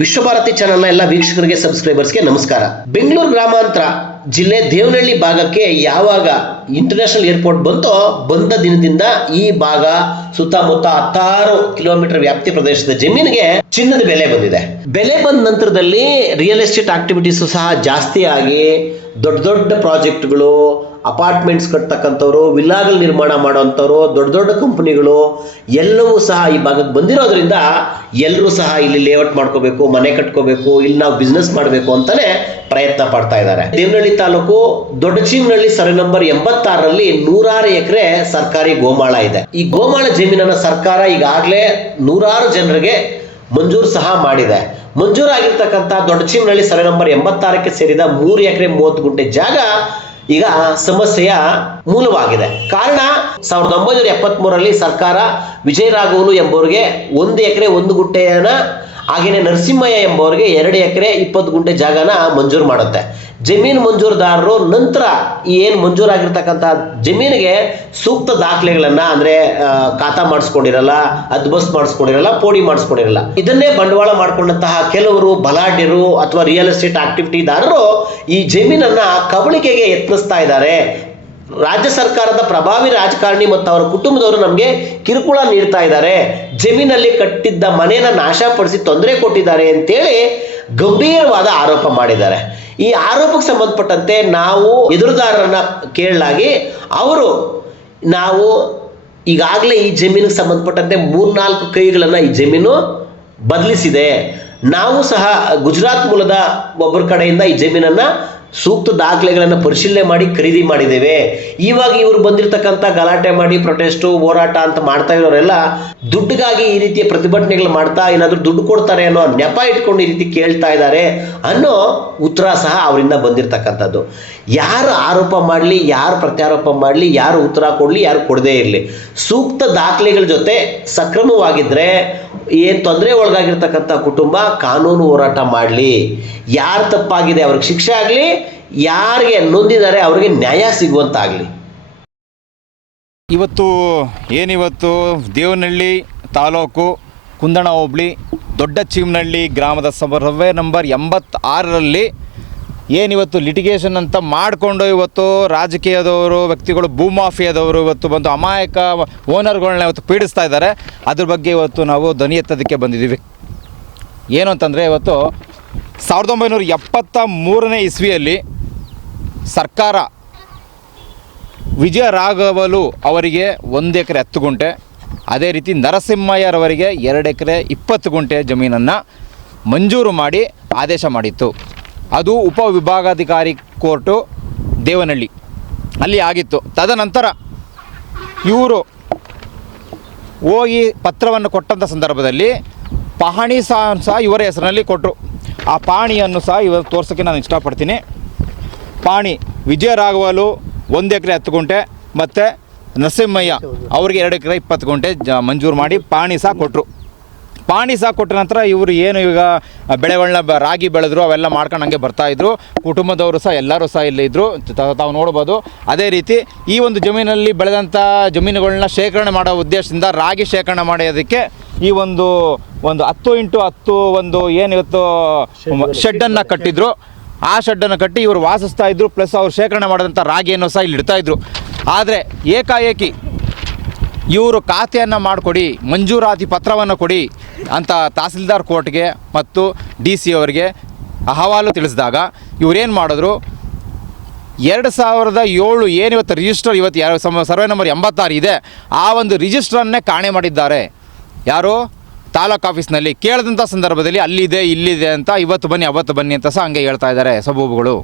ವಿಶ್ವಭಾರತಿ ಚಾನೆಲ್ನ ಎಲ್ಲ ವೀಕ್ಷಕರಿಗೆ ಸಬ್ಸ್ಕ್ರೈಬರ್ಸ್ಗೆ ನಮಸ್ಕಾರ. ಬೆಂಗಳೂರು ಗ್ರಾಮಾಂತರ ಜಿಲ್ಲೆ ದೇವನಹಳ್ಳಿ ಭಾಗಕ್ಕೆ ಯಾವಾಗ ಇಂಟರ್ನ್ಯಾಷನಲ್ ಏರ್ಪೋರ್ಟ್ ಬಂದ ದಿನದಿಂದ ಈ ಭಾಗ ಸುತ್ತಮುತ್ತ 16 ಕಿಲೋಮೀಟರ್ ವ್ಯಾಪ್ತಿ ಪ್ರದೇಶದ ಜಮೀನಿಗೆ ಚಿನ್ನದ ಬೆಲೆ ಬಂದಿದೆ. ಬೆಲೆ ಬಂದ ನಂತರದಲ್ಲಿ ರಿಯಲ್ ಎಸ್ಟೇಟ್ ಆಕ್ಟಿವಿಟೀಸ್ ಸಹ ಜಾಸ್ತಿ ಆಗಿ ದೊಡ್ಡ ದೊಡ್ಡ ಪ್ರಾಜೆಕ್ಟ್ಗಳು, ಅಪಾರ್ಟ್ಮೆಂಟ್ಸ್ ಕಟ್ತಕ್ಕಂಥವ್ರು, ವಿಲ್ಲಾಗಳು ನಿರ್ಮಾಣ ಮಾಡೋವಂಥವ್ರು, ದೊಡ್ಡ ದೊಡ್ಡ ಕಂಪನಿಗಳು ಎಲ್ಲವೂ ಸಹ ಈ ಭಾಗಕ್ಕೆ ಬಂದಿರೋದ್ರಿಂದ ಎಲ್ಲರೂ ಸಹ ಇಲ್ಲಿ ಲೇಔಟ್ ಮಾಡ್ಕೋಬೇಕು, ಮನೆ ಕಟ್ಕೋಬೇಕು, ಇಲ್ಲಿ ನಾವು ಬಿಸ್ನೆಸ್ ಮಾಡಬೇಕು ಅಂತಾನೆ ಪ್ರಯತ್ನ ಪಡ್ತಾ ಇದ್ದಾರೆ. ದೇವನಹಳ್ಳಿ ತಾಲೂಕು ದೊಡ್ಡಚೀಮನಹಳ್ಳಿ ಸರ್ವೆ ನಂಬರ್ 86ರಲ್ಲಿ 106 ಎಕರೆ ಸರ್ಕಾರಿ ಗೋಮಾಳ ಇದೆ. ಈ ಗೋಮಾಳ ಜಮೀನನ್ನ ಸರ್ಕಾರ ಈಗಾಗಲೇ 100 ಜನರಿಗೆ ಮಂಜೂರು ಸಹ ಮಾಡಿದೆ. ಮಂಜೂರಾಗಿರ್ತಕ್ಕಂಥ ದೊಡ್ಡಚೀಮನಹಳ್ಳಿ ಸರ್ವೆ ನಂಬರ್ 86ಕ್ಕೆ ಸೇರಿದ 3 ಎಕರೆ 30 ಗುಂಟೆ ಜಾಗ ಈಗ ಸಮಸ್ಯೆಯ ಮೂಲವಾಗಿದೆ. ಕಾರಣ 1973ರಲ್ಲಿ ಸರ್ಕಾರ ವಿಜಯರಾಘವಲು ಎಂಬುವರಿಗೆ 1 ಎಕರೆ 1 ಗುಂಟೆಯನ್ನ, ಹಾಗೇನೆ ನರಸಿಂಹಯ್ಯ ಎಂಬುವರಿಗೆ 2 ಎಕರೆ 20 ಗುಂಟೆ ಜಾಗನ ಮಂಜೂರು ಮಾಡುತ್ತೆ. ಜಮೀನು ಮಂಜೂರುದಾರರು ನಂತರ ಏನು ಮಂಜೂರಾಗಿರ್ತಕ್ಕಂಥ ಜಮೀನಿಗೆ ಸೂಕ್ತ ದಾಖಲೆಗಳನ್ನ ಅಂದ್ರೆ ಖಾತಾ ಮಾಡಿಸ್ಕೊಂಡಿರಲ್ಲ, ಅದ್ಬಸ್ತ್ ಮಾಡಿಸ್ಕೊಂಡಿರಲ್ಲ, ಪೋಡಿ ಮಾಡಿಸ್ಕೊಂಡಿರಲ್ಲ. ಇದನ್ನೇ ಬಂಡವಾಳ ಮಾಡಿಕೊಂಡಂತಹ ಕೆಲವರು ಬಲಾಢ್ಯರು ಅಥವಾ ರಿಯಲ್ ಎಸ್ಟೇಟ್ ಆಕ್ಟಿವಿಟಿದಾರರು ಈ ಜಮೀನನ್ನ ಕಬಳಿಕೆಗೆ ಯತ್ನಿಸ್ತಾ ಇದ್ದಾರೆ. ರಾಜ್ಯ ಸರ್ಕಾರದ ಪ್ರಭಾವಿ ರಾಜಕಾರಣಿ ಮತ್ತು ಅವರ ಕುಟುಂಬದವರು ನಮಗೆ ಕಿರುಕುಳ ನೀಡ್ತಾ ಇದ್ದಾರೆ, ಜಮೀನಲ್ಲಿ ಕಟ್ಟಿದ್ದ ಮನೆಯನ್ನ ನಾಶಪಡಿಸಿ ತೊಂದರೆ ಕೊಟ್ಟಿದ್ದಾರೆ ಅಂತೇಳಿ ಗಂಭೀರವಾದ ಆರೋಪ ಮಾಡಿದ್ದಾರೆ. ಈ ಆರೋಪಕ್ಕೆ ಸಂಬಂಧಪಟ್ಟಂತೆ ನಾವು ಎದುರುದಾರರನ್ನ ಕೇಳಲಾಗಿ ನಾವು ಈಗಾಗಲೇ ಈ ಜಮೀನಿಗೆ ಸಂಬಂಧಪಟ್ಟಂತೆ 3-4 ಕೈಗಳನ್ನ ಈ ಜಮೀನು ಬದಲಿಸಿದೆ. ನಾವು ಸಹ ಗುಜರಾತ್ ಮೂಲದ ಒಬ್ಬರ ಕಡೆಯಿಂದ ಈ ಜಮೀನನ್ನ ಸೂಕ್ತ ದಾಖಲೆಗಳನ್ನು ಪರಿಶೀಲನೆ ಮಾಡಿ ಖರೀದಿ ಮಾಡಿದ್ದೇವೆ. ಇವಾಗ ಇವರು ಬಂದಿರತಕ್ಕಂಥ ಗಲಾಟೆ ಮಾಡಿ ಪ್ರೊಟೆಸ್ಟು, ಹೋರಾಟ ಅಂತ ಮಾಡ್ತಾ ಇರೋರೆಲ್ಲ ದುಡ್ಡಿಗಾಗಿ ಈ ರೀತಿಯ ಪ್ರತಿಭಟನೆಗಳು ಮಾಡ್ತಾ ಏನಾದರೂ ದುಡ್ಡು ಕೊಡ್ತಾರೆ ಅನ್ನೋ ನೆಪ ಇಟ್ಕೊಂಡು ಈ ರೀತಿ ಕೇಳ್ತಾ ಇದ್ದಾರೆ ಅನ್ನೋ ಉತ್ತರ ಸಹ ಅವರಿಂದ ಬಂದಿರತಕ್ಕಂಥದ್ದು. ಯಾರು ಆರೋಪ ಮಾಡಲಿ, ಯಾರು ಪ್ರತ್ಯಾರೋಪ ಮಾಡಲಿ, ಯಾರು ಉತ್ತರ ಕೊಡಲಿ, ಯಾರು ಕೊಡದೇ ಇರಲಿ, ಸೂಕ್ತ ದಾಖಲೆಗಳ ಜೊತೆ ಸಕ್ರಮವಾಗಿದ್ದರೆ ಏನು ತೊಂದರೆ ಒಳಗಾಗಿರ್ತಕ್ಕಂಥ ಕುಟುಂಬ ಕಾನೂನು ಹೋರಾಟ ಮಾಡಲಿ. ಯಾರು ತಪ್ಪಾಗಿದೆ ಅವ್ರಿಗೆ ಶಿಕ್ಷೆ ಆಗಲಿ, ಯಾರಿಗೆ ನೊಂದಿದ್ದಾರೆ ಅವ್ರಿಗೆ ನ್ಯಾಯ ಸಿಗುವಂತಾಗಲಿ. ಏನಿವತ್ತು ದೇವನಹಳ್ಳಿ ತಾಲೂಕು ಕುಂದಣ ಹೋಬಳಿ ದೊಡ್ಡಚೀಮನಹಳ್ಳಿ ಗ್ರಾಮದ ಸರ್ವೆ ನಂಬರ್ 86ರಲ್ಲಿ ಏನಿವತ್ತು ಲಿಟಿಗೇಷನ್ ಅಂತ ಮಾಡಿಕೊಂಡು ಇವತ್ತು ರಾಜಕೀಯದವರು, ವ್ಯಕ್ತಿಗಳು, ಭೂಮಾಫಿಯಾದವರು ಇವತ್ತು ಬಂದು ಅಮಾಯಕ ಓನರ್ಗಳನ್ನ ಇವತ್ತು ಪೀಡಿಸ್ತಾ ಇದ್ದಾರೆ. ಅದ್ರ ಬಗ್ಗೆ ಇವತ್ತು ನಾವು ಧ್ವನಿ ಎತ್ತೋದಕ್ಕೆ ಬಂದಿದ್ದೀವಿ. ಏನು ಅಂತಂದರೆ, ಇವತ್ತು 1973ನೇ ಇಸ್ವಿಯಲ್ಲಿ ಸರ್ಕಾರ ವಿಜಯರಾಘವಲು ಅವರಿಗೆ 1 ಎಕರೆ 10 ಗುಂಟೆ, ಅದೇ ರೀತಿ ನರಸಿಂಹಯ್ಯರವರಿಗೆ 2 ಎಕರೆ 20 ಗುಂಟೆ ಜಮೀನನ್ನು ಮಂಜೂರು ಮಾಡಿ ಆದೇಶ ಮಾಡಿತ್ತು. ಅದು ಉಪವಿಭಾಗಾಧಿಕಾರಿ ಕೋರ್ಟು ದೇವನಹಳ್ಳಿ ಅಲ್ಲಿ ಆಗಿತ್ತು. ತದನಂತರ ಇವರು ಹೋಗಿ ಪತ್ರವನ್ನು ಕೊಟ್ಟಂಥ ಸಂದರ್ಭದಲ್ಲಿ ಪಹಣಿ ಸಹ ಇವರ ಹೆಸರಿನಲ್ಲಿ ಕೊಟ್ಟರು. ಆ ಪಾಣಿಯನ್ನು ಸಹ ಇವತ್ತು ತೋರ್ಸೋಕ್ಕೆ ನಾನು ಇಷ್ಟಪಡ್ತೀನಿ. ಪಾಣಿ ವಿಜಯರಾಘವಲು 1 ಎಕರೆ 10 ಗುಂಟೆ ಮತ್ತು ನರಸಿಂಹಯ್ಯ ಅವರಿಗೆ 2 ಎಕರೆ 20 ಗುಂಟೆ ಮಂಜೂರು ಮಾಡಿ ಪಾಣಿ ಸಹ ಕೊಟ್ಟರು. ಪಾಣಿ ಸಹ ಕೊಟ್ಟ ನಂತರ ಇವರು ಏನು ಈಗ ಬೆಳೆಗಳನ್ನ ರಾಗಿ ಬೆಳೆದ್ರು ಅವೆಲ್ಲ ಮಾಡ್ಕೊಂಡು ಹಂಗೆ ಬರ್ತಾಯಿದ್ರು. ಕುಟುಂಬದವರು ಸಹ ಎಲ್ಲರೂ ಸಹ ಇಲ್ಲಿದ್ದರು, ತಾವು ನೋಡ್ಬೋದು. ಅದೇ ರೀತಿ ಈ ಒಂದು ಜಮೀನಲ್ಲಿ ಬೆಳೆದಂಥ ಜಮೀನುಗಳನ್ನ ಶೇಖರಣೆ ಮಾಡೋ ಉದ್ದೇಶದಿಂದ ರಾಗಿ ಶೇಖರಣೆ ಮಾಡೋದಕ್ಕೆ ಈ ಒಂದು 10x10 ಒಂದು ಏನಿವತ್ತು ಶೆಡ್ಡನ್ನು ಕಟ್ಟಿದ್ರು. ಆ ಶೆಡ್ಡನ್ನು ಕಟ್ಟಿ ಇವರು ವಾಸಿಸ್ತಾ ಇದ್ರು. ಪ್ಲಸ್ ಅವ್ರು ಶೇಖರಣೆ ಮಾಡಿದಂಥ ರಾಗಿಯನ್ನು ಸಹ ಇಲ್ಲಿ ಇಡ್ತಾಯಿದ್ರು. ಆದರೆ ಏಕಾಏಕಿ ಇವರು ಖಾತೆಯನ್ನು ಮಾಡಿಕೊಡಿ, ಮಂಜೂರಾತಿ ಪತ್ರವನ್ನು ಕೊಡಿ ಅಂತ ತಹಸೀಲ್ದಾರ್ ಕೋರ್ಟ್ಗೆ ಮತ್ತು DC ಅವರಿಗೆ ಅಹವಾಲು ತಿಳಿಸಿದಾಗ ಇವರೇನು ಮಾಡಿದ್ರು, 2007 ಏನಿವತ್ತು ರಿಜಿಸ್ಟರ್ ಇವತ್ತು ಸರ್ವೆ ನಂಬರ್ 86 ಇದೆ, ಆ ಒಂದು ರಿಜಿಸ್ಟ್ರನ್ನೇ ಕಾಣೆ ಮಾಡಿದ್ದಾರೆ. ಯಾರು? ತಾಲೂಕು ಆಫೀಸ್ನಲ್ಲಿ ಕೇಳಿದಂಥ ಸಂದರ್ಭದಲ್ಲಿ ಅಲ್ಲಿದೆ ಇಲ್ಲಿದೆ ಅಂತ, ಇವತ್ತು ಬನ್ನಿ ಅವತ್ತು ಬನ್ನಿ ಅಂತ ಸಹ ಹಂಗೆ ಹೇಳ್ತಾ ಇದ್ದಾರೆ ಸಬೂಬುಗಳು.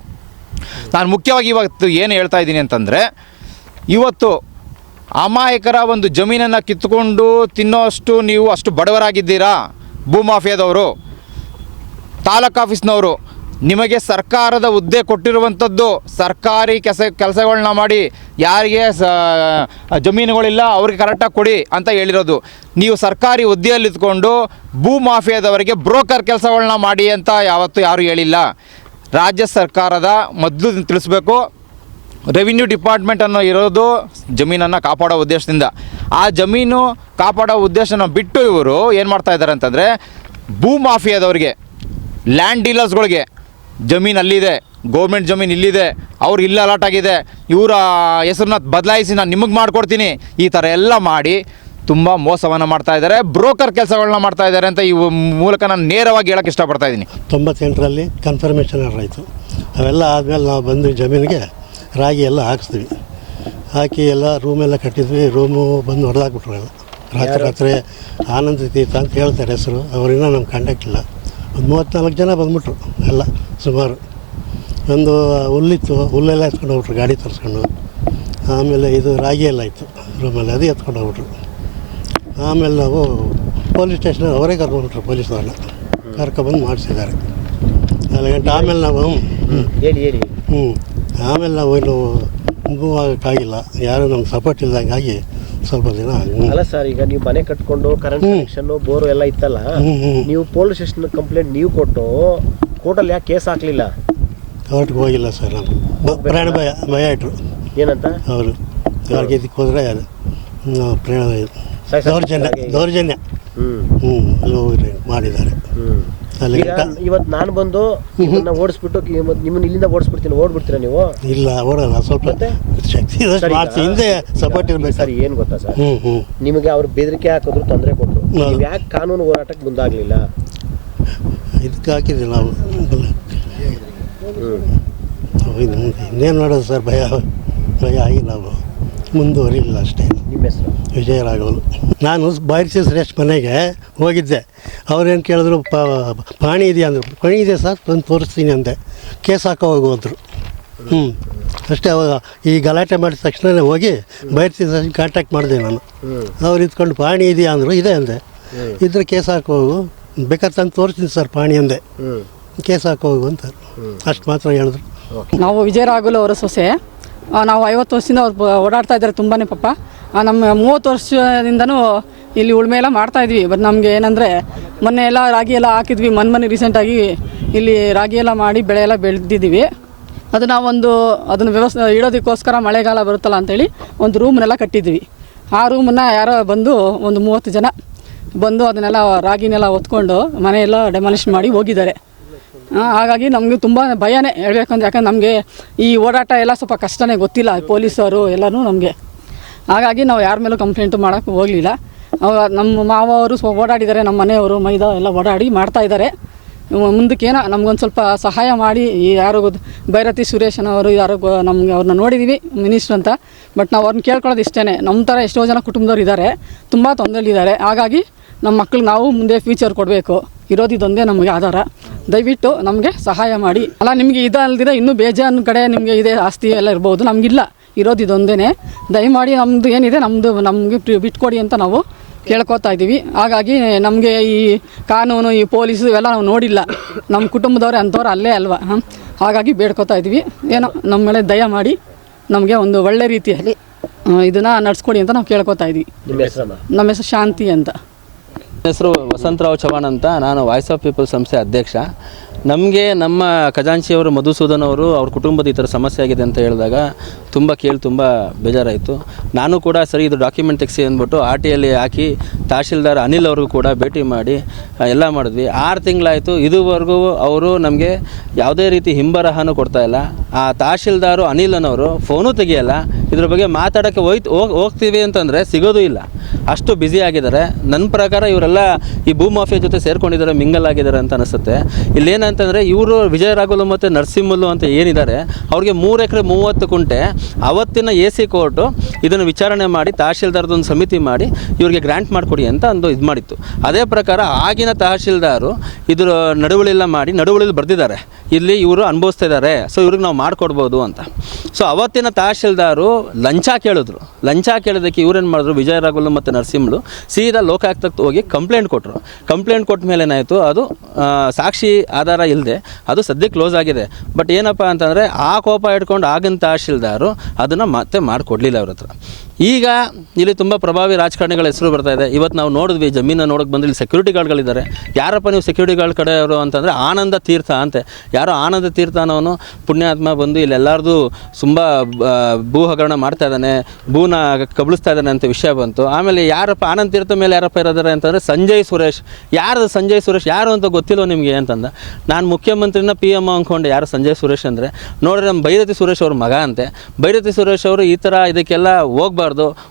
ನಾನು ಮುಖ್ಯವಾಗಿ ಇವತ್ತು ಏನು ಹೇಳ್ತಾ ಇದ್ದೀನಿ ಅಂತಂದರೆ, ಇವತ್ತು ಅಮಾಯಕರ ಒಂದು ಜಮೀನನ್ನು ಕಿತ್ತುಕೊಂಡು ತಿನ್ನೋಷ್ಟು ನೀವು ಅಷ್ಟು ಬಡವರಾಗಿದ್ದೀರಾ ಭೂಮಾಫಿಯಾದವರು. ತಾಲೂಕು ಆಫೀಸ್ನವರು ನಿಮಗೆ ಸರ್ಕಾರದ ಹುದ್ದೆ ಕೊಟ್ಟಿರುವಂಥದ್ದು, ಸರ್ಕಾರಿ ಕೆಲಸಗಳನ್ನ ಮಾಡಿ ಯಾರಿಗೆ ಜಮೀನುಗಳಿಲ್ಲ ಅವ್ರಿಗೆ ಕರೆಕ್ಟಾಗಿ ಕೊಡಿ ಅಂತ ಹೇಳಿರೋದು. ನೀವು ಸರ್ಕಾರಿ ಹುದ್ದೆಯಲ್ಲಿ ಇದ್ಕೊಂಡು ಭೂಮಾಫಿಯಾದವರಿಗೆ ಬ್ರೋಕರ್ ಕೆಲಸಗಳನ್ನ ಮಾಡಿ ಅಂತ ಯಾರು ಹೇಳಿಲ್ಲ. ರಾಜ್ಯ ಸರ್ಕಾರದ ಮೊದಲು ತಿಳಿಸ್ಬೇಕು, ರೆವಿನ್ಯೂ ಡಿಪಾರ್ಟ್ಮೆಂಟ್ ಅನ್ನೋ ಇರೋದು ಜಮೀನನ್ನು ಕಾಪಾಡೋ ಉದ್ದೇಶದಿಂದ. ಆ ಜಮೀನು ಕಾಪಾಡೋ ಉದ್ದೇಶನ ಬಿಟ್ಟು ಇವರು ಏನು ಮಾಡ್ತಾ ಇದ್ದಾರೆ ಅಂತಂದರೆ, ಭೂ ಮಾಫಿಯಾದವರಿಗೆ ಲ್ಯಾಂಡ್ ಡೀಲರ್ಸ್ಗಳಿಗೆ ಜಮೀನು ಅಲ್ಲಿದೆ, ಗೌರ್ಮೆಂಟ್ ಜಮೀನು ಇಲ್ಲಿದೆ, ಅವ್ರು ಇಲ್ಲಿ ಅಲಾಟ್ ಆಗಿದೆ, ಇವರ ಹೆಸರನ್ನ ಬದಲಾಯಿಸಿ ನಾನು ನಿಮಗೆ ಮಾಡಿಕೊಡ್ತೀನಿ, ಈ ಥರ ಎಲ್ಲ ಮಾಡಿ ತುಂಬ ಮೋಸವನ್ನು ಮಾಡ್ತಾ ಇದ್ದಾರೆ, ಬ್ರೋಕರ್ ಕೆಲಸಗಳನ್ನ ಮಾಡ್ತಾ ಇದ್ದಾರೆ ಅಂತ ಈ ಮೂಲಕ ನಾನು ನೇರವಾಗಿ ಹೇಳೋಕ್ಕೆ ಇಷ್ಟಪಡ್ತಾ ಇದ್ದೀನಿ. 98ರಲ್ಲಿ ಕನ್ಫರ್ಮೇಷನ್ ಆರ್ಡರ್ ಆಯಿತು. ಅವೆಲ್ಲ ಆದಮೇಲೆ ನಾವು ಬಂದು ಜಮೀನಿಗೆ ರಾಗಿ ಎಲ್ಲ ಹಾಕಿಸ್ತೀವಿ. ಹಾಕಿ ಎಲ್ಲ ರೂಮೆಲ್ಲ ಕಟ್ಟಿದ್ವಿ. ರೂಮು ಬಂದು ಹೊಡೆದಾಕ್ಬಿಟ್ರು ಎಲ್ಲ. ರಾತ್ರಿ ಆನಂದ ತೀರ್ಥ ಅಂತ ಹೇಳ್ತಾರೆ ಹೆಸರು. ಅವರಿನ್ನ ನಮ್ಗೆ ಕಾಂಟ್ಯಾಕ್ಟ್ ಇಲ್ಲ. ಒಂದು 34 ಜನ ಬಂದ್ಬಿಟ್ರು ಎಲ್ಲ ಸುಮಾರು. ಒಂದು ಹುಲ್ಲಿತ್ತು, ಹುಲ್ಲೆಲ್ಲ ಎತ್ಕೊಂಡು ಹೋಗ್ಬಿಟ್ರು ಗಾಡಿ ತರಿಸ್ಕೊಂಡು. ಆಮೇಲೆ ಇದು ರಾಗಿ ಎಲ್ಲ ಇತ್ತು ರೂಮಲ್ಲಿ, ಅದು ಎತ್ಕೊಂಡು ಹೋಗ್ಬಿಟ್ರು. ಆಮೇಲೆ ನಾವು ಪೊಲೀಸ್ ಸ್ಟೇಷನ್ ಅವರೇ ಕರ್ಕೊಂಡ್ಬಿಟ್ರು, ಪೊಲೀಸವ್ರನ್ನ ಕರ್ಕೊಬಂದು ಮಾಡಿಸಿದ್ದಾರೆ 4 ಗಂಟೆ. ಆಮೇಲೆ ನಾವು ಆಮೇಲೆ ನಾವು ಇನ್ನು ಮೂವ್ ಆಗೋಕ್ಕಾಗಿಲ್ಲ, ಯಾರೂ ನಮ್ಗೆ ಸಪೋರ್ಟ್ ಇಲ್ದಂಗಾಗಿ ಸ್ವಲ್ಪ ದಿನ. ಅಲ್ಲ ಸರ್, ಈಗ ನೀವು ಮನೆ ಕಟ್ಕೊಂಡು ಕರೆಂಟ್ ಕನೆಕ್ಷನ್ ಬೋರು ಎಲ್ಲ ಇತ್ತಲ್ಲ, ನೀವು ಪೊಲೀಸ್ ಸ್ಟೇಷನ್ ಕಂಪ್ಲೇಂಟ್ ನೀವು ಕೊಟ್ಟು ಕೋರ್ಟಲ್ಲಿ ಯಾಕೆ ಕೇಸ್ ಹಾಕಲಿಲ್ಲ? ಕೋರ್ಟ್ಗೆ ಹೋಗಿಲ್ಲ ಸರ್. ನಾವು ಪ್ರಾಣ ಭಯ ಇಟ್ಟರು. ಏನಂತ? ಅವರು ಅವ್ರಿಗೆ ಇದಕ್ಕೆ ಹೋದರೆ ಪ್ರಾಣ ದೌರ್ಜನ್ಯ ಅಲ್ಲಿ ಹೋಗ್ರಿ ಮಾಡಿದ್ದಾರೆ. ಇವತ್ತು ನಾನು ಬಂದು ಓಡಿಸ್ಬಿಟ್ಟು ನಿಮ್ಮನ್ನ ಇಲ್ಲಿಂದ ಓಡ್ಬಿಡ್ತೀರಾ ನೀವು? ಇಲ್ಲ, ಓಡಲ್ಲ. ಸ್ವಲ್ಪ ಶಕ್ತಿ ಹಿಂದೆ ಸಪೋರ್ಟ್ ಇರಬೇಕು ಸರ್. ಏನು ಗೊತ್ತಾ ಸರ್, ನಿಮಗೆ ಅವ್ರು ಬೆದರಿಕೆ ಹಾಕಿದ್ರು, ತೊಂದರೆ ಕೊಟ್ಟರು, ಯಾಕೆ ಕಾನೂನು ಹೋರಾಟಕ್ಕೆ ಮುಂದಾಗಲಿಲ್ಲ? ಇದಕ್ಕೆ ಹಾಕಿದ್ವಿ ನಾವು. ಇನ್ನೇನು ಮಾಡೋದು ಸರ್, ಭಯ ಆಗಿ ನಾವು ಮುಂದುವರಿಲಿಲ್ಲ ಅಷ್ಟೇ. ನಿಮ್ಮ ಹೆಸರು? ವಿಜಯ ರಾಘವಲು. ನಾನು ಬಾಯ್ಸಿ ಶ್ರೇಷ್ಠ ಮನೆಗೆ ಹೋಗಿದ್ದೆ. ಅವ್ರೇನು ಕೇಳಿದ್ರು, ಪಾಣಿ ಇದೆಯಾ ಅಂದರು. ಪಾಣಿ ಇದೆ ಸರ್, ತಂದು ತೋರಿಸ್ತೀನಿ ಅಂದೆ. ಕೇಸ್ ಹಾಕೋ ಹೋದ್ರು. ಅಷ್ಟೇ. ಅವಾಗ ಈ ಗಲಾಟೆ ಮಾಡಿದ ತಕ್ಷಣ ಹೋಗಿ ಬೈರ್ಸಿ ಕಾಂಟ್ಯಾಕ್ಟ್ ಮಾಡಿದೆ ನಾನು. ಅವ್ರು ಇದ್ಕೊಂಡು ಪಾಣಿ ಇದೆಯಾ ಅಂದರು. ಇದೆ ಅಂದೆ. ಇದ್ರೆ ಕೇಸ್ ಹಾಕೋ ಹೋಗು, ಬೇಕಾದ್ರೆ ತಂದು ತೋರಿಸ್ತೀನಿ ಸರ್ ಪಾಣಿ ಅಂದೆ. ಕೇಸ್ ಹಾಕೋ ಹೋಗು ಅಂತ ಅಷ್ಟು ಮಾತ್ರ ಹೇಳಿದ್ರು. ನಾವು ವಿಜಯ ರಾಘುಲ್ ಅವರ ಸೊಸೆ. ನಾವು 50 ವರ್ಷದಿಂದ ಅವ್ರು ಓಡಾಡ್ತಾ ಇದ್ದಾರೆ ತುಂಬಾ ಪಾಪ. ನಮ್ಮ 30 ವರ್ಷದಿಂದನೂ ಇಲ್ಲಿ ಉಳುಮೆ ಎಲ್ಲ ಮಾಡ್ತಾಯಿದ್ವಿ. ಬಟ್ ನಮಗೆ ಏನಂದರೆ ಮೊನ್ನೆ ಎಲ್ಲ ರಾಗಿ ಎಲ್ಲ ಹಾಕಿದ್ವಿ. ಮೊನ್ನೆ ರೀಸೆಂಟಾಗಿ ಇಲ್ಲಿ ರಾಗಿ ಎಲ್ಲ ಮಾಡಿ ಬೆಳೆ ಎಲ್ಲ ಬೆಳೆದಿದ್ದೀವಿ. ಅದು ನಾವೊಂದು ಅದನ್ನು ವ್ಯವಸ್ಥೆ ಇಡೋದಕ್ಕೋಸ್ಕರ ಮಳೆಗಾಲ ಬರುತ್ತಲ್ಲ ಅಂಥೇಳಿ ಒಂದು ರೂಮ್ನೆಲ್ಲ ಕಟ್ಟಿದ್ವಿ. ಆ ರೂಮನ್ನು ಯಾರೋ ಬಂದು ಒಂದು 30 ಜನ ಬಂದು ಅದನ್ನೆಲ್ಲ ರಾಗಿನೆಲ್ಲ ಹೊತ್ಕೊಂಡು ಮನೆಯೆಲ್ಲ ಡೆಮಾಲಿಷ್ ಮಾಡಿ ಹೋಗಿದ್ದಾರೆ. ಹಾಗಾಗಿ ನಮಗೆ ತುಂಬ ಭಯನೇ ಹೇಳ್ಬೇಕಂದ್ರೆ. ಯಾಕಂದ್ರೆ ನಮಗೆ ಈ ಓಡಾಟ ಎಲ್ಲ ಸ್ವಲ್ಪ ಕಷ್ಟನೇ, ಗೊತ್ತಿಲ್ಲ ಪೊಲೀಸರು ಎಲ್ಲನೂ ನಮಗೆ. ಹಾಗಾಗಿ ನಾವು ಯಾರ ಮೇಲೂ ಕಂಪ್ಲೇಂಟು ಮಾಡೋಕ್ಕೆ ಹೋಗಲಿಲ್ಲ. ನಮ್ಮ ಮಾವವರು ಓಡಾಡಿದ್ದಾರೆ, ನಮ್ಮ ಮನೆಯವರು ಮೈದಾ ಎಲ್ಲ ಓಡಾಡಿ ಮಾಡ್ತಾಯಿದ್ದಾರೆ. ಮುಂದಕ್ಕೇನೋ ನಮಗೊಂದು ಸ್ವಲ್ಪ ಸಹಾಯ ಮಾಡಿ. ಯಾರು ಭೈರತಿ ಸುರೇಶನವರು ಯಾರು ನಮಗೆ ಅವ್ರನ್ನ ನೋಡಿದ್ದೀವಿ ಮಿನಿಸ್ಟ್ರ್ ಅಂತ. ಬಟ್ ನಾವು ಅವ್ರನ್ನ ಕೇಳ್ಕೊಳ್ಳೋದು ಇಷ್ಟೇ. ನಮ್ಮ ಥರ ಎಷ್ಟೋ ಜನ ಕುಟುಂಬದವ್ರು ಇದ್ದಾರೆ, ತುಂಬ ತೊಂದರೆಲಿದ್ದಾರೆ. ಹಾಗಾಗಿ ನಮ್ಮ ಮಕ್ಳಿಗೆ ನಾವು ಮುಂದೆ ಫ್ಯೂಚರ್ ಕೊಡಬೇಕು, ಇರೋದಿದೊಂದೇ ನಮಗೆ ಆಧಾರ. ದಯವಿಟ್ಟು ನಮಗೆ ಸಹಾಯ ಮಾಡಿ. ಅಲ್ಲ, ನಿಮಗೆ ಇದಲ್ದಿರ ಇನ್ನೂ ಬೇಜಾನ್ ಕಡೆ ನಿಮಗೆ ಇದೆ ಆಸ್ತಿ ಎಲ್ಲ ಇರ್ಬೋದು, ನಮಗಿಲ್ಲ, ಇರೋದಿದೊಂದೇ. ದಯಮಾಡಿ ನಮ್ಮದು ಏನಿದೆ ನಮಗೆ ಬಿಟ್ಕೊಡಿ ಅಂತ ನಾವು ಕೇಳ್ಕೊತಾ ಇದ್ದೀವಿ. ಹಾಗಾಗಿ ನಮಗೆ ಈ ಕಾನೂನು, ಈ ಪೊಲೀಸು ಇವೆಲ್ಲ ನಾವು ನೋಡಿಲ್ಲ. ನಮ್ಮ ಕುಟುಂಬದವ್ರೆ ಅಂಥವ್ರು ಅಲ್ಲೇ ಅಲ್ವಾ. ಹಾಗಾಗಿ ಬೇಡ್ಕೊತಾ ಇದ್ದೀವಿ, ಏನೋ ನಮ್ಮ ಮೇಲೆ ದಯ ಮಾಡಿ ನಮಗೆ ಒಂದು ಒಳ್ಳೆ ರೀತಿಯಲ್ಲಿ ಇದನ್ನು ನಡೆಸ್ಕೊಡಿ ಅಂತ ನಾವು ಕೇಳ್ಕೊತಾ ಇದ್ದೀವಿ. ನಮ್ಮ ಹೆಸರು ಶಾಂತಿ ಅಂತ. ಹೆಸರು ವಸಂತರಾವ್ ಚವಾಣ್ ಅಂತ. ನಾನು ವಾಯ್ಸ್ ಆಫ್ ಪೀಪಲ್ ಸಂಸ್ಥೆ ಅಧ್ಯಕ್ಷ. ನಮಗೆ ನಮ್ಮ ಖಜಾಂಚಿಯವರು ಮಧುಸೂದನ್ ಅವರು ಅವ್ರ ಕುಟುಂಬದ ಈ ಥರ ಸಮಸ್ಯೆ ಆಗಿದೆ ಅಂತ ಹೇಳಿದಾಗ ತುಂಬ ಬೇಜಾರಾಯಿತು. ನಾನು ಕೂಡ ಸರಿ ಇದು ಡಾಕ್ಯುಮೆಂಟ್ ತೆಗೆಸಿ ಅಂದ್ಬಿಟ್ಟು RTಯಲ್ಲಿ ಹಾಕಿ ತಹಶೀಲ್ದಾರ್ ಅನಿಲ್ ಅವ್ರಿಗೂ ಕೂಡ ಭೇಟಿ ಮಾಡಿ ಎಲ್ಲ ಮಾಡಿದ್ವಿ. 6 ತಿಂಗಳಾಯಿತು. ಇದುವರೆಗೂ ಅವರು ನಮಗೆ ಯಾವುದೇ ರೀತಿ ಹಿಂಬರಹನೂ ಕೊಡ್ತಾಯಿಲ್ಲ. ಆ ತಹಶೀಲ್ದಾರು ಅನಿಲನವರು ಫೋನು ತೆಗಿಯಲ್ಲ. ಇದ್ರ ಬಗ್ಗೆ ಮಾತಾಡೋಕ್ಕೆ ಹೋಗ್ತೀವಿ ಅಂತಂದರೆ ಸಿಗೋದು ಇಲ್ಲ, ಅಷ್ಟು ಬ್ಯುಸಿ ಆಗಿದ್ದಾರೆ. ನನ್ನ ಪ್ರಕಾರ ಇವರೆಲ್ಲ ಈ ಭೂ ಮಾಫಿಯಾ ಜೊತೆ ಸೇರ್ಕೊಂಡಿದ್ದಾರೆ, ಮಿಂಗಲ್ ಆಗಿದ್ದಾರೆ ಅಂತ ಅನಿಸುತ್ತೆ. ಇಲ್ಲೇನಂತಂದರೆ ಇವರು ವಿಜಯ ರಾಘುಲು ಮತ್ತು ನರಸಿಂಹಲ್ಲು ಅಂತ ಏನಿದ್ದಾರೆ, ಅವ್ರಿಗೆ 3 ಎಕರೆ 30 ಕುಂಟೆ ಅವತ್ತಿನ AC ಕೋರ್ಟು ಇದನ್ನು ವಿಚಾರಣೆ ಮಾಡಿ ತಹಶೀಲ್ದಾರ್ದೊಂದು ಸಮಿತಿ ಮಾಡಿ ಇವ್ರಿಗೆ ಗ್ರ್ಯಾಂಟ್ ಮಾಡಿಕೊಡಿ ಅಂತ ಒಂದು ಇದು ಮಾಡಿತ್ತು. ಅದೇ ಪ್ರಕಾರ ಆಗಿನ ತಹಶೀಲ್ದಾರು ಇದ್ರ ನಡುವಳಿಲ್ಲ ಮಾಡಿ ನಡುವಳಿಲಿ ಬರೆದಿದ್ದಾರೆ, ಇಲ್ಲಿ ಇವರು ಅನುಭವಿಸ್ತಾ ಇದ್ದಾರೆ, ಸೊ ಇವ್ರಿಗೆ ನಾವು ಮಾಡಿಕೊಡ್ಬೋದು ಅಂತ. ಸೊ ಅವತ್ತಿನ ತಹಶೀಲ್ದಾರು ಲಂಚ ಕೇಳಿದ್ರು. ಲಂಚ ಕೇಳೋದಕ್ಕೆ ಇವ್ರೇನು ಮಾಡಿದ್ರು, ವಿಜಯ ರಾಘುಲು ಮತ್ತು ನರಸಿಂಹಲು ಸೀದಾ ಲೋಕಾಯುಕ್ತಕ್ಕೆ ಹೋಗಿ ಕಂಪ್ಲೇಂಟ್ ಕೊಟ್ಟರು. ಕಂಪ್ಲೇಂಟ್ ಕೊಟ್ಟ ಮೇಲೆ ಏನಾಯಿತು, ಅದು ಸಾಕ್ಷಿ ಆಧಾರ ಇಲ್ಲದೆ ಅದು ಸದ್ಯಕ್ಕೆ ಕ್ಲೋಸ್ ಆಗಿದೆ. ಬಟ್ ಏನಪ್ಪ ಅಂತಂದರೆ ಆ ಕೋಪ ಇಟ್ಕೊಂಡು ಆಗಿನ ತಹಶೀಲ್ದಾರು ಅದನ್ನು ಮತ್ತೆ ಮಾಡಿಕೊಡ್ಲಿಲ್ಲ ಅವ್ರ ಹತ್ರ. ಈಗ ಇಲ್ಲಿ ತುಂಬ ಪ್ರಭಾವಿ ರಾಜಕಾರಣಿಗಳ ಹೆಸರು ಬರ್ತಾ ಇದೆ. ಇವತ್ತು ನಾವು ನೋಡಿದ್ವಿ, ಜಮೀನು ನೋಡೋಕೆ ಬಂದು ಇಲ್ಲಿ ಸೆಕ್ಯೂರಿಟಿ ಗಾರ್ಡ್ಗಳಿದ್ದಾರೆ. ಯಾರಪ್ಪ ನೀವು ಸೆಕ್ಯೂರಿಟಿ ಗಾರ್ಡ್ ಕಡೆಯವರು ಅಂತಂದರೆ ಆನಂದ ತೀರ್ಥ ಅಂತೆ. ಯಾರೋ ಆನಂದ ತೀರ್ಥ ಅನ್ನೋನು ಪುಣ್ಯಾತ್ಮ ಬಂದು ಇಲ್ಲೆಲ್ಲಾರ್ದು ತುಂಬ ಭೂ ಹಗರಣ ಮಾಡ್ತಾ ಇದ್ದಾನೆ, ಭೂನ ಕಬಳಿಸ್ತಾ ಇದ್ದಾನೆ ಅಂತ ವಿಷಯ ಬಂತು. ಆಮೇಲೆ ಯಾರಪ್ಪ ಆನಂದ ತೀರ್ಥ ಮೇಲೆ ಯಾರಪ್ಪ ಇರೋದಾರೆ ಅಂತಂದರೆ ಸಂಜಯ್ ಸುರೇಶ್. ಯಾರು ಸಂಜಯ್ ಸುರೇಶ್ ಯಾರು ಅಂತ ಗೊತ್ತಿಲ್ಲೋ ನಿಮಗೆ ಅಂತಂದ. ನಾನು ಮುಖ್ಯಮಂತ್ರಿನ PM ಅಂದ್ಕೊಂಡೆ. ಯಾರು ಸಂಜಯ್ ಸುರೇಶ್ ಅಂದರೆ ನೋಡ್ರಿ ನಮ್ಮ ಬೈರತಿ ಸುರೇಶ್ ಅವ್ರ ಮಗ ಅಂತೆ. ಬೈರತಿ ಸುರೇಶ್ ಅವರು ಈ ಥರ ಇದಕ್ಕೆಲ್ಲ ಹೋಗ್ಬಾರ್ದು.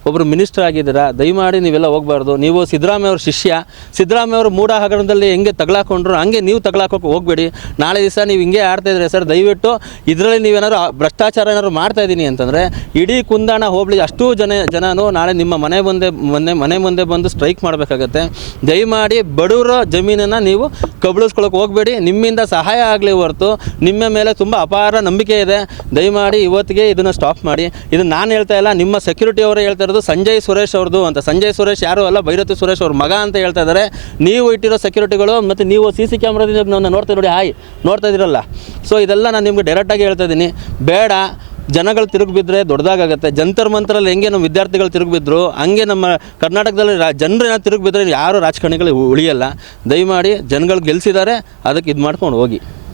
ಒಬ್ಬರು ಮಿನಿಸ್ಟರ್ ಆಗಿದ್ದೀರಾ, ದಯಮಾಡಿ ನೀವೆಲ್ಲ ಹೋಗಬಾರ್ದು. ನೀವು ಸಿದ್ದರಾಮಯ್ಯ ಅವ್ರ ಶಿಷ್ಯ. ಸಿದ್ದರಾಮಯ್ಯ ಅವರು ಮೂಢ ಹಗರಣದಲ್ಲಿ ಹೆಂಗೆ ತಗಲಾಕೊಂಡ್ರು ಹಂಗೆ ನೀವು ತಗಲಾಕೋಕೆ ಹೋಗಬೇಡಿ. ನಾಳೆ ದಿವಸ ನೀವು ಹಿಂಗೆ ಆಡ್ತಾಯಿದ್ರೆ ಸರ್, ದಯವಿಟ್ಟು ಇದರಲ್ಲಿ ನೀವೇನಾದ್ರು ಭ್ರಷ್ಟಾಚಾರ ಏನಾದ್ರು ಮಾಡ್ತಾಯಿದ್ದೀನಿ ಅಂತಂದರೆ ಇಡೀ ಕುಂದಾಣ ಹೋಬಳಿ ಅಷ್ಟೂ ಜನನು ನಾಳೆ ನಿಮ್ಮ ಮನೆ ಮುಂದೆ ಬಂದು ಸ್ಟ್ರೈಕ್ ಮಾಡಬೇಕಾಗತ್ತೆ. ದಯಮಾಡಿ ಬಡವರ ಜಮೀನನ್ನು ನೀವು ಕಬಳಿಸ್ಕೊಳ್ಳೋಕೆ ಹೋಗಬೇಡಿ. ನಿಮ್ಮಿಂದ ಸಹಾಯ ಆಗಲಿ ಹೊರತು ನಿಮ್ಮ ಮೇಲೆ ತುಂಬ ಅಪಾರ ನಂಬಿಕೆ ಇದೆ. ದಯಮಾಡಿ ಇವತ್ತಿಗೆ ಇದನ್ನು ಸ್ಟಾಪ್ ಮಾಡಿ. ಇದನ್ನು ನಾನು ಹೇಳ್ತಾ ಇಲ್ಲ, ನಿಮ್ಮ ಸೆಕ್ಯೂರಿಟಿ ಅವರೇ ಹೇಳ್ತಾ ಇರೋದು ಸಂಜಯ್ ಸುರೇಶ್ ಅವ್ರದ್ದು ಅಂತ. ಸಂಜಯ್ ಸುರೇಶ್ ಯಾರು ಅಲ್ಲ, ಬೈರತಿ ಸುರೇಶ್ ಅವ್ರ ಮಗ ಅಂತ ಹೇಳ್ತಾ ಇದ್ದಾರೆ. ನೀವು ಇಟ್ಟಿರೋ ಸೆಕ್ಯೂರಿಟಿಗಳು ಮತ್ತು ನೀವು CC ಕ್ಯಾಮ್ರಾದಿಂದ ನನ್ನ ನೋಡ್ತಾ ನೋಡಿ, ನೋಡ್ತಾ ಇದ್ದೀರಲ್ಲ. ಸೊ ಇದೆಲ್ಲ ನಾನು ನಿಮ್ಗೆ ಡೈರೆಕ್ಟಾಗಿ ಹೇಳ್ತಾ ಇದ್ದೀನಿ, ಬೇಡ. ಜನಗಳು ತಿರುಗಿ ಬಿದ್ದರೆ ದೊಡ್ಡದಾಗತ್ತೆ. ಜಂತರ್ ಮಂತ್ರಲ್ಲಿ ಹೆಂಗೆ ನಮ್ಮ ವಿದ್ಯಾರ್ಥಿಗಳು ತಿರುಗಿ ಬಿದ್ದರು ಹಂಗೆ ನಮ್ಮ ಕರ್ನಾಟಕದಲ್ಲಿ ಜನರು ಏನಾದ್ರು ತಿರುಗಿ ಬಿದ್ದರೆ ಯಾರು ರಾಜಕಾರಣಿಗಳು ಉಳಿಯಲ್ಲ. ದಯಮಾಡಿ ಜನಗಳು ಗೆಲ್ಲಿಸಿದ್ದಾರೆ, ಅದಕ್ಕೆ ಇದು ಮಾಡ್ಕೊಂಡು ಹೋಗಿ.